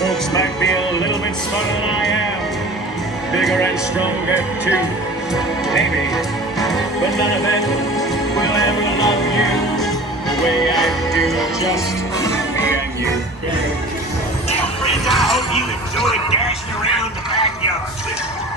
Folks might be a little bit smarter than I am, bigger and stronger too, maybe, but none of them will ever love you the way I do, just me and you. Well, friends, I hope you enjoyed dashing around the backyard with me.